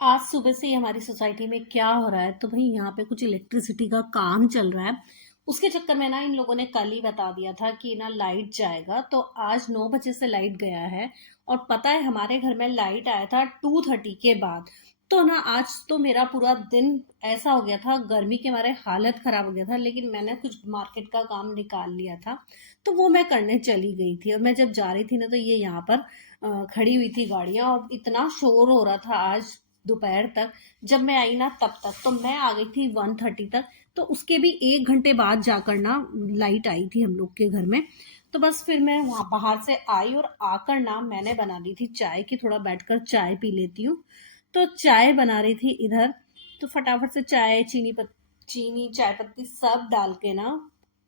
आज सुबह से ही हमारी सोसाइटी में क्या हो रहा है तो भाई यहाँ पे कुछ इलेक्ट्रिसिटी का काम चल रहा है। उसके चक्कर में ना इन लोगों ने कल ही बता दिया था कि ना लाइट जाएगा, तो आज 9 बजे से लाइट गया है। और पता है हमारे घर में लाइट आया था 2:30 के बाद। तो ना आज तो मेरा पूरा दिन ऐसा हो गया था, गर्मी के मारे हालत खराब हो गया था, लेकिन मैंने कुछ मार्केट का काम निकाल लिया था। तो वो मैं करने चली गई थी, और मैं जब जा रही थी ना तो ये यहाँ पर खड़ी हुई थी गाड़ियां, और इतना शोर हो रहा था आज दोपहर तक। जब मैं आई ना तब तक तो मैं आ गई थी 1:30 तक। तो उसके भी 1 घंटे बाद जाकर ना लाइट आई थी हम लोग के घर में। तो बस फिर मैं वहां बाहर से आई, और आकर ना मैंने बना ली थी चाय की, थोड़ा बैठकर चाय पी लेती हूँ। तो चाय बना रही थी इधर। तो फटाफट से चाय, चीनी, चाय पत्ती सब डाल के ना,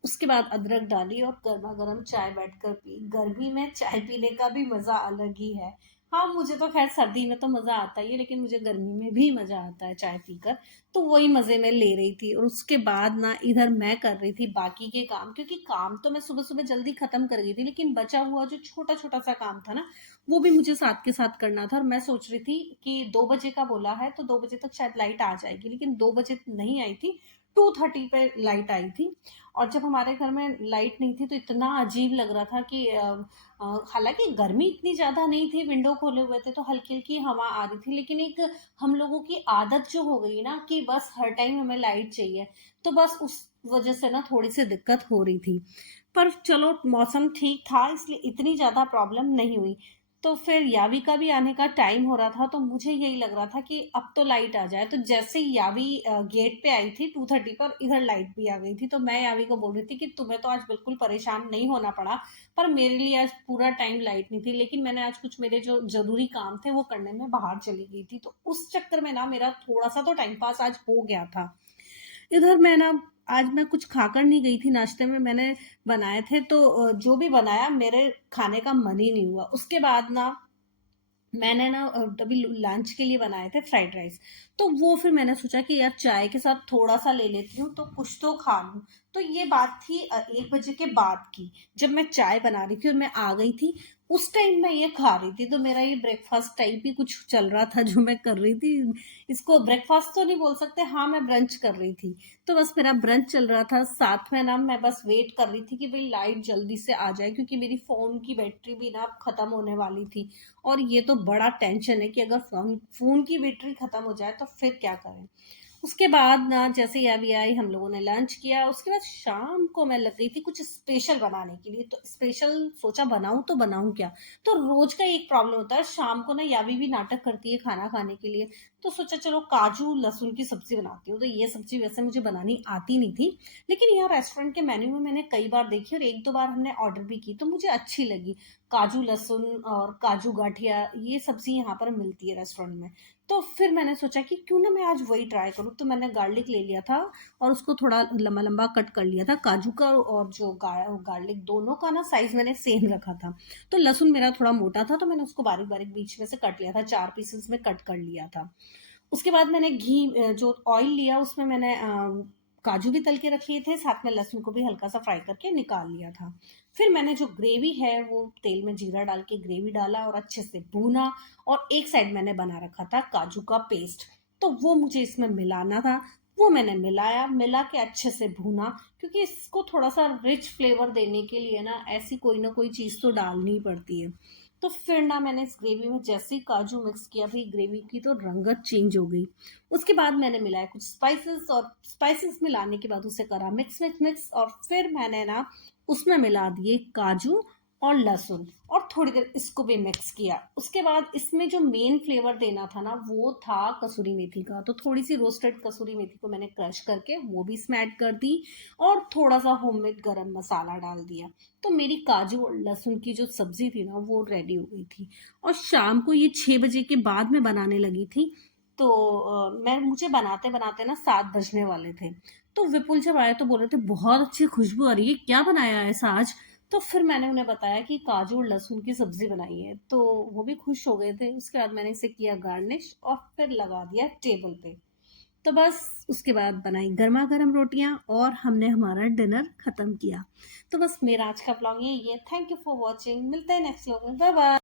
उसके बाद अदरक डाली और गर्मा गर्म चाय बैठकर पी। गर्मी में चाय पीने का भी मजा अलग ही है। हाँ, मुझे तो खैर सर्दी में तो मजा आता ही है, लेकिन मुझे गर्मी में भी मजा आता है चाय पीकर। तो वही मजे में ले रही थी, और उसके बाद ना इधर मैं कर रही थी बाकी के काम, क्योंकि काम तो मैं सुबह सुबह जल्दी खत्म कर गई थी, लेकिन बचा हुआ जो छोटा छोटा सा काम था ना, वो भी मुझे साथ के साथ करना था। और मैं सोच रही थी कि 2 बजे का बोला है तो 2 बजे तक शायद लाइट आ जाएगी, लेकिन 2 बजे नहीं आई थी। 2:30 पे लाइट आई थी। और जब हमारे घर में लाइट नहीं थी तो इतना अजीब लग रहा था कि हालांकि गर्मी इतनी ज़्यादा नहीं थी, विंडो खोले हुए थे तो हल्की हल्की हवा आ रही थी, लेकिन एक हम लोगों की आदत जो हो गई ना कि बस हर टाइम हमें लाइट चाहिए, तो बस उस वजह से ना थोड़ी सी दिक्कत हो रही थी। पर चलो, मौसम ठीक था इसलिए इतनी ज़्यादा प्रॉब्लम नहीं हुई। तो फिर यावी का भी आने का टाइम हो रहा था, तो मुझे यही लग रहा था कि अब तो लाइट आ जाए। तो जैसे ही यावी गेट पे आई थी 2:30 पर, इधर लाइट भी आ गई थी। तो मैं यावी को बोल रही थी कि तुम्हें तो आज बिल्कुल परेशान नहीं होना पड़ा, पर मेरे लिए आज पूरा टाइम लाइट नहीं थी, लेकिन मैंने आज कुछ मेरे जो जरूरी काम थे वो करने में बाहर चली गई थी, तो उस चक्कर में ना मेरा थोड़ा सा तो टाइम पास आज हो गया था। इधर मैं ना, आज मैं कुछ खाकर नहीं गई थी, नाश्ते में मैंने बनाए थे, तो जो भी बनाया मेरे खाने का मन ही नहीं हुआ। उसके बाद ना मैंने ना अभी लंच के लिए बनाए थे फ्राइड राइस। तो वो फिर मैंने सोचा कि यार चाय के साथ थोड़ा सा ले लेती हूँ तो कुछ तो खा लूँ। तो ये बात थी 1 बजे के बाद की, जब मैं चाय बना रही थी और मैं आ गई थी। उस टाइम मैं ये खा रही थी, तो मेरा ये ब्रेकफास्ट टाइप ही कुछ चल रहा था जो मैं कर रही थी। इसको ब्रेकफास्ट तो नहीं बोल सकते, हाँ मैं ब्रंच कर रही थी। तो बस मेरा ब्रंच चल रहा था, साथ में ना मैं बस वेट कर रही थी कि भाई लाइट जल्दी से आ जाए, क्योंकि मेरी फोन की बैटरी भी ना अब खत्म होने वाली थी। और ये तो बड़ा टेंशन है कि अगर फोन फोन की बैटरी खत्म हो जाए तो फिर क्या करें। उसके बाद ना जैसे ही अभी आई, हम लोगों ने लंच किया, उसके बाद शाम को मैं लग गई थी कुछ स्पेशल बनाने के लिए। तो स्पेशल सोचा बनाऊं तो बनाऊं क्या। तो रोज का एक प्रॉब्लम होता है, शाम को ना यावी भी नाटक करती है खाना खाने के लिए। तो सोचा चलो काजू लहसुन की सब्जी बनाती हूँ। तो ये सब्जी वैसे मुझे बनानी आती नहीं थी, लेकिन यहाँ रेस्टोरेंट के मेन्यू में मैंने कई बार देखी, और एक दो बार हमने ऑर्डर भी की तो मुझे अच्छी लगी। काजू लहसुन और काजू गाठिया, ये सब्जी यहाँ पर मिलती है रेस्टोरेंट में। तो फिर मैंने सोचा कि क्यों ना मैं आज वही ट्राई करूँ। तो मैंने गार्लिक ले लिया था, और उसको थोड़ा लंबा लंबा कट कर लिया था, काजू का और जो गार्लिक दोनों का ना साइज मैंने सेम रखा था। तो लहसुन मेरा थोड़ा मोटा था, तो मैंने उसको बारीक बारीक बीच में से कट लिया था, 4 पीसेस में कट कर लिया था। उसके बाद मैंने घी, जो ऑयल लिया उसमें मैंने काजू भी तल के रख लिए थे, साथ में लहसुन को भी हल्का सा फ्राई करके निकाल लिया था। फिर मैंने जो ग्रेवी है वो तेल में जीरा डाल के ग्रेवी डाला और अच्छे से भूना। और एक साइड मैंने बना रखा था काजू का पेस्ट, तो वो मुझे इसमें मिलाना था। वो मैंने मिलाया, मिला के अच्छे से भूना, क्योंकि इसको थोड़ा सा रिच फ्लेवर देने के लिए ना ऐसी कोई ना कोई चीज़ तो डालनी ही पड़ती है। तो फिर ना मैंने इस ग्रेवी में जैसे ही काजू मिक्स किया, भाई ग्रेवी की तो रंगत चेंज हो गई। उसके बाद मैंने मिलाया कुछ स्पाइसेस, और स्पाइसेस मिलाने के बाद उसे करा मिक्स मिक्स मिक्स, और फिर मैंने ना उसमें मिला दिए काजू और लहसुन, और थोड़ी देर इसको भी मिक्स किया। उसके बाद इसमें जो मेन फ्लेवर देना था ना वो था कसूरी मेथी का। तो थोड़ी सी रोस्टेड कसूरी मेथी को मैंने क्रश करके वो भी इसमें ऐड कर दी, और थोड़ा सा होममेड गरम मसाला डाल दिया। तो मेरी काजू और लहसुन की जो सब्जी थी ना वो रेडी हो गई थी। और शाम को ये 6 बजे के बाद में बनाने लगी थी। तो मैं मुझे बनाते बनाते ना 7 बजने वाले थे। तो विपुल जब आए तो बोल रहे थे बहुत अच्छी खुशबू आ रही है, क्या बनाया है ऐसा आज। तो फिर मैंने उन्हें बताया कि काजू और लहसुन की सब्जी बनाई है, तो वो भी खुश हो गए थे। उसके बाद मैंने इसे किया गार्निश, और फिर लगा दिया टेबल पे। तो बस उसके बाद बनाई गर्मा गर्म रोटियां, और हमने हमारा डिनर खत्म किया। तो बस मेरा आज का ब्लॉग ये थैंक यू फॉर वॉचिंग, मिलते हैं नेक्स्ट व्लॉग में, बाय बाय।